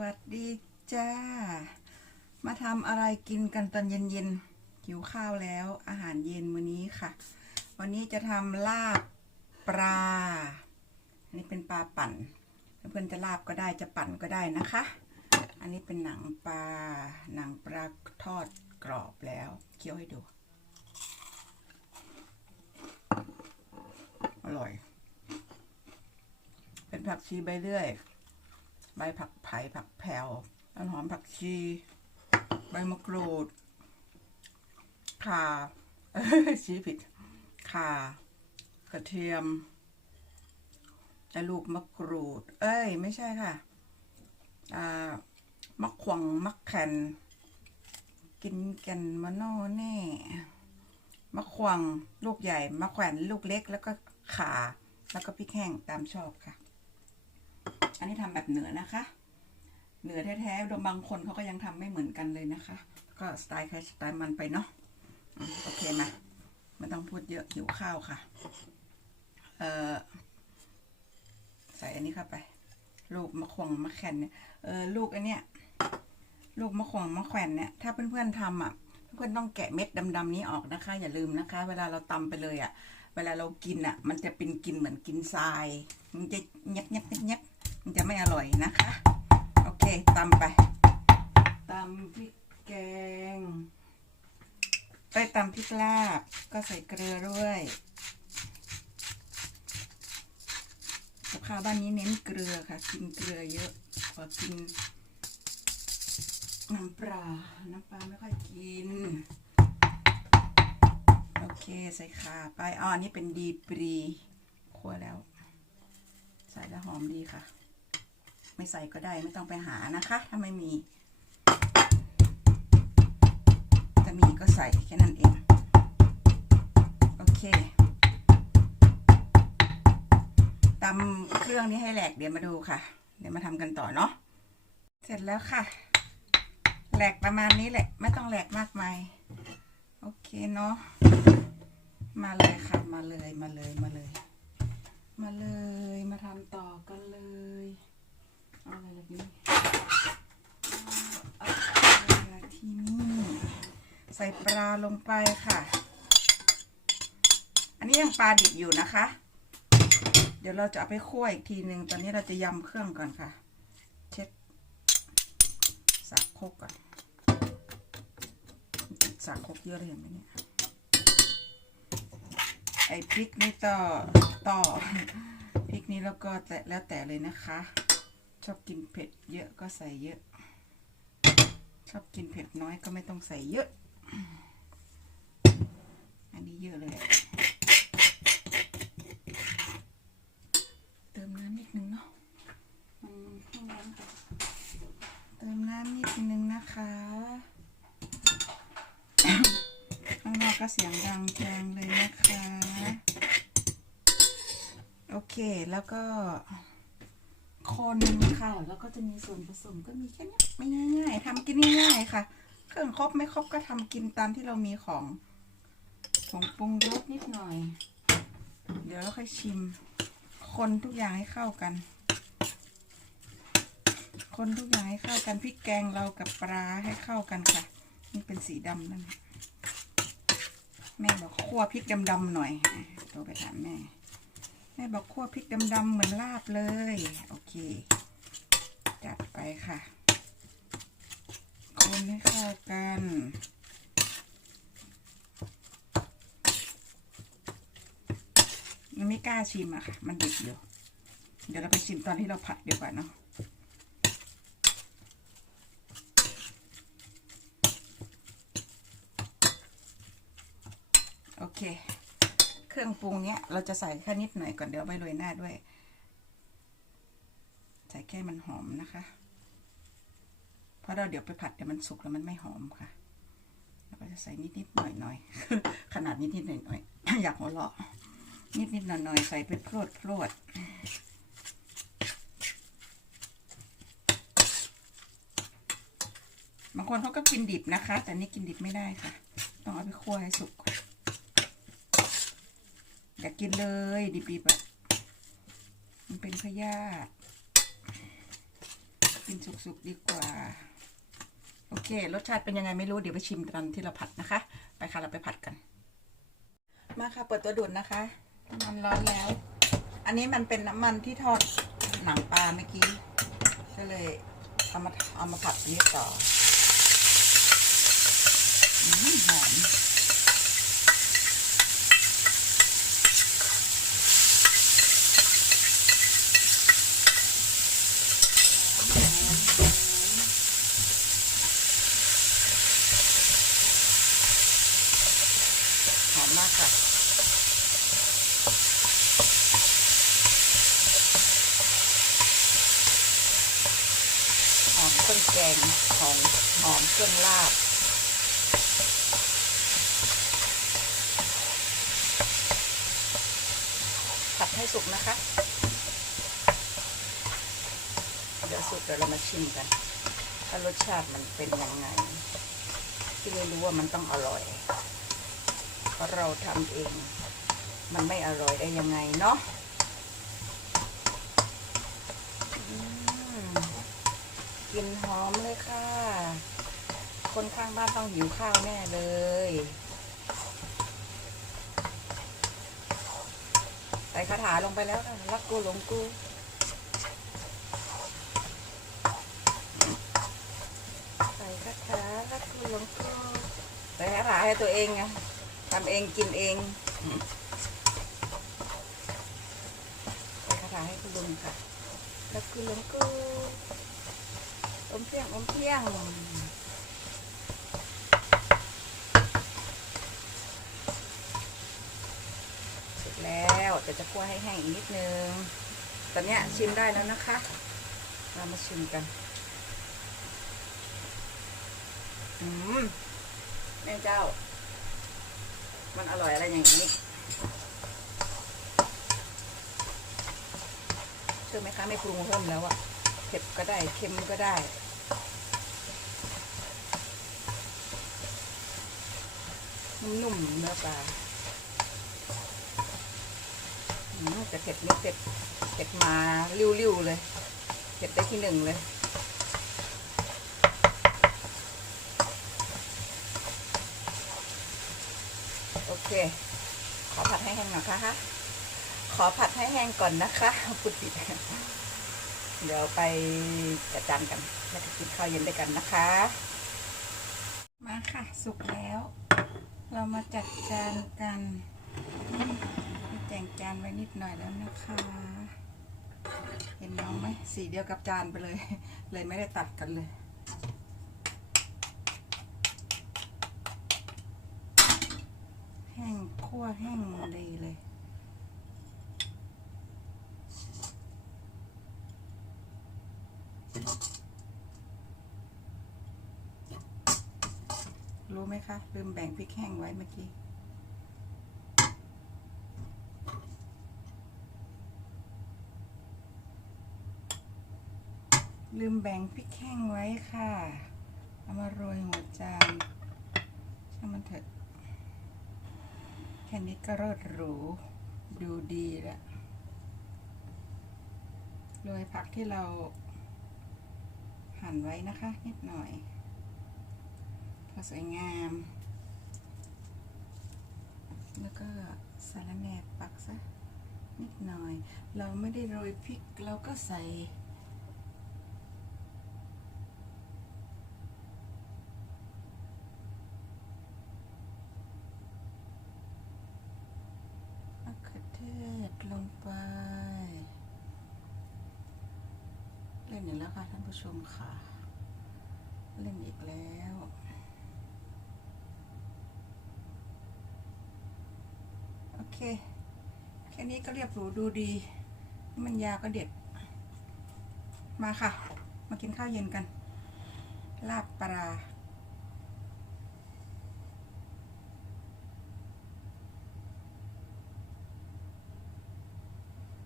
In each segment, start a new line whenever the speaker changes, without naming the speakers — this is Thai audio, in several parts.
วัสดีจ้า มาทำอะไรกินกันตอนเย็นๆหิวข้าวแล้ว อาหารเย็นมื้อนี้ค่ะ วันนี้จะทำลาบปลา อันนี้เป็นปลาปั่น เพื่อนๆจะลาบก็ได้จะปั่นก็ได้นะคะ อันนี้เป็นหนังปลา หนังปลาทอดกรอบแล้ว เคี่ยวให้ดู อร่อย เป็นผักชีใบเลื่อย ใบผักไผ่ผักแผ่วต้นหอมผักชี ใบมะกรูดข่าชี้ผิดข่ากระเทียมและลูกมะกรูด เอ้ย ไม่ใช่ค่ะมะขวงมะแคนกินกันมะโนอแน่มะขวงลูกใหญ่มะแขวนลูกเล็กแล้วก็ข่าแล้วก็พริกแห้งตามชอบค่ะ อันนี้ทำแบบเหนือนะคะ เหนือแท้ๆโดยบางคนเขาก็ยังทำไม่เหมือนกันเลยนะคะ ก็สไตล์ใครสไตล์มันไปเนาะโอเคมาไม่ต้องพูดเยอะหิวข้าวค่ะ เออใส่อันนี้เข้าไป ลูกมะขวงมะแขวนเนี่ยเออลูกอันเนี้ยลูกมะขวงมะแขวนเนี่ยถ้าเพื่อนๆทำอะเพื่อนต้องแกะเม็ดดำๆนี้ออกนะคะ อย่าลืมนะคะ เวลาเราตำไปเลยอะ เวลาเรากินอะ มันจะเป็นกินเหมือนกินทราย มันจะเงียบเงียบเงียบ มันจะไม่อร่อยนะคะ โอเคตำไปตำพริกแกงไปตำพริกลาบก็ใส่เกลือด้วยกับข้าวบ้านนี้เน้นเกลือค่ะ กินเกลือเยอะขอกินน้ำปลา น้ำปลาไม่ค่อยกิน โอเคใส่ข่าไปอ๋อนนี้เป็นดีปรีคั่วแล้ว ใส่แล้วหอมดีค่ะ ไม่ใส่ก็ได้ไม่ต้องไปหานะคะ ถ้าไม่มีจะมีก็ใส่แค่นั้นเอง โอเคตำเครื่องนี้ให้แหลกเดี๋ยวมาดูค่ะ เดี๋ยวมาทำกันต่อเนาะเสร็จแล้วค่ะ แหลกประมาณนี้แหละ ไม่ต้องแหลกมากมาย โอเคเนาะ มาเลยค่ะ มาเลย มาเลย มาเลย มาเลย มาทำต่อกันเลย เอาอะไรล่ะนี่เอาอะไรล่ะที่นี่ใส่ปลาลงไปค่ะ อันนี้ยังปลาดิบอยู่นะคะ เดี๋ยวเราจะเอาไปคั่วอีกทีหนึ่งตอนนี้เราจะยำเครื่องก่อนค่ะ เช็ดสากคกก่อนสากคกเยอะเลยเห็นไหมเนี่ยไอพริกนี่ต่อต่อพริกนี้แล้วก็แต่แล้วแต่เลยนะคะ ชอบกินเผ็ดเยอะก็ใส่เยอะ ชอบกินเผ็ดน้อยก็ไม่ต้องใส่เยอะ อันนี้เยอะเลย เติมน้ำนิดนึงเนาะมันข้างน้ำค่ะเติมน้ำนิดนึงนะคะข้างนอกก็เสียงดังแจงเลยนะคะ โอเคแล้วก็ คนค่ะ แล้วก็จะมีส่วนผสมก็มีแค่นี้ไม่ง่ายๆทำกินง่ายๆค่ะ เครื่องครบไม่ครบก็ทำกินตามที่เรามีของผงปรุงรสนิดหน่อย เดี๋ยวเราค่อยชิม คนทุกอย่างให้เข้ากัน คนทุกอย่างให้เข้ากันพริกแกงเรากับปลาให้เข้ากันค่ะ นี่เป็นสีดำนั่นแม่บอกคั่วพริกดำๆหน่อยโทรไปถามแม่ ม่บอกคั่วพริกดำๆเหมือนลาบเลย โอเค จัดไปค่ะ คนให้เข้ากันยังไม่กล้าชิมอะค่ะ มันดิบอยู่ เดี๋ยวเราไปชิมตอนที่เราผัดดีกว่าเนาะโอเค เครื่องปรุงเนี้ยเราจะใส่แค่นิดหน่อยก่อนเดี๋ยวไปโรยหน้าด้วย ใส่แค่มันหอมนะคะ เพราะเราเดี๋ยวไปผัดเดี๋ยวมันสุกแล้วมันไม่หอมค่ะเราก็จะใส่นิดนิดหน่อยหน่อยๆขนาดนิดนิดหน่อยหน่อยๆอยากหัวเราะนิดนิดหน่อยหน่อยๆใส่ไปพรดพรดบางคนเขาก็กินดิบนะคะ แต่นี่กินดิบไม่ได้ค่ะ ต้องเอาไปคั่วให้สุก อยากกินเลยดิบๆอะมันเป็นพยาธิกินสุกๆดีกว่า โอเค รสชาติเป็นยังไงไม่รู้ เดี๋ยวไปชิมกันที่เราผัดนะคะ ไปค่ะ เราไปผัดกัน มาค่ะ เปิดตัวดูดนะคะน้ำมันร้อนแล้ว อันนี้มันเป็นน้ำมันที่ทอดหนังปลาเมื่อกี้ ก็เลยเอามาเอามาผัดนี้ต่ออืมหอม หอมมากค่ะ หอมเครื่อง แกงหอมหอมเครื่องลาบผัดให้สุกนะคะ เดี๋ยวสุกเดี๋ยวเรามาชิมกันว่ารสชาติมันเป็นยังไง ที่ไม่รู้ว่ามันต้องอร่อย เพราะเราทำเอง มันไม่อร่อยได้ยังไงเนาะอืม กลินหอมเลยค่ะ คนข้างบ้านต้องหิวข้าวแน่เลย ใส่คาถาลงไปแล้วนะรักกูหลงกูใส่คาถารักกูหลงกูใส่คาถาให้ตัวเองไงทำเองกินเองใส่คาถาให้คุณลุงค่ะรักกูหลงกู อมเพียงอมเพียงเสร็จแล้วเดี๋ยวจะคั่วให้แห้งอีกนิดนึง ตอนนี้ชิมได้แล้วนะคะ เรามาชิมกัน อืมแม่เจ้า มันอร่อยอะไรอย่างนี้เชื่อไหมคะไม่ปรุงเพิ่มแล้วอะเผ็ดก็ได้เค็มก็ได้ นุ่มเนื้อปลาอืมแต่เผ็ดนี่เผ็ดเผ็ดมาริ้วๆเลยเผ็ดได้ที่หนึ่งเลยโอเค ขอผัดให้แห้งหน่อยนะคะ ขอผัดให้แห้งก่อนนะคะพูดผิดเดี๋ยวไปจัดจานกัน แล้วก็กินข้าวเย็นด้วยกันนะคะ มาค่ะ สุกแล้ว เรามาจัดจานกันแต่งจานไว้นิดหน่อยแล้วนะคะ เห็นน้องไหมสีเดียวกับจานไปเลย เลยไม่ได้ตัดกันเลยแห้งคั่วแห้งดีเลย รู้ไหมคะลืมแบ่งพริกแห้งไว้เมื่อกี้ ลืมแบ่งพริกแห้งไว้ค่ะ เอามาโรยหัวจานช่างมันเถอะ แค่นี้ก็รสหรู ดูดีแล้วโรยผักที่เราหั่นไว้นะคะ นิดหน่อย พอสวยงาม แล้วก็สาระแหน่ปักซะนิดหน่อย เราไม่ได้โรยพริก เราก็ใส่มะเทศลงไป เล่นอีกแล้วค่ะท่านผู้ชมค่ะ เล่นอีกแล้ว โอเค แค่นี้ก็เรียบหรูดูดี มันยาก็เด็ด มาค่ะ มากินข้าวเย็นกัน ลาบปลา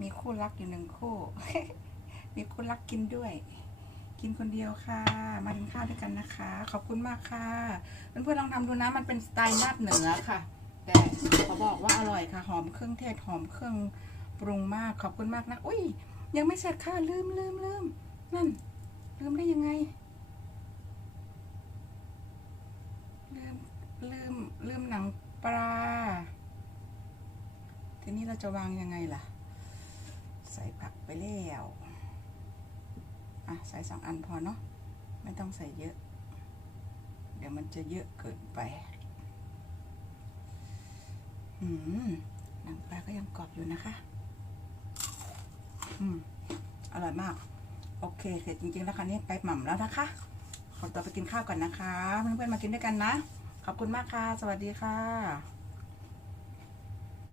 มีคู่รักอยู่หนึ่งคู่ มีคู่รักกินด้วย กินคนเดียวค่ะ มากินข้าวด้วยกันนะคะ ขอบคุณมากค่ะ เพื่อนๆลองทำดูนะ มันเป็นสไตล์ลาบเหนือค่ะ แต่เขาบอกว่าอร่อยค่ะ หอมเครื่องเทศหอมเครื่องปรุงมากขอบคุณมากนะ อุ้ยยังไม่เสร็จค่ะลืมลืมลืมนั่นลืมได้ยังไง ลืมลืมลืมหนังปลา ทีนี้เราจะวางยังไงล่ะ ใส่ผักไปแล้วอะใส่สองอันพอเนาะไม่ต้องใส่เยอะ เดี๋ยวมันจะเยอะเกินไป อืมหนังปลาก็ยังกรอบอยู่นะคะ อืมอร่อยมาก โอเคเสร็จจริงๆแล้วคันนี้ไปหม่ำแล้วนะคะ ขอตัวไปกินข้าวก่อนนะคะ เพื่อนๆมากินด้วยกันนะ ขอบคุณมากค่ะ สวัสดีค่ะ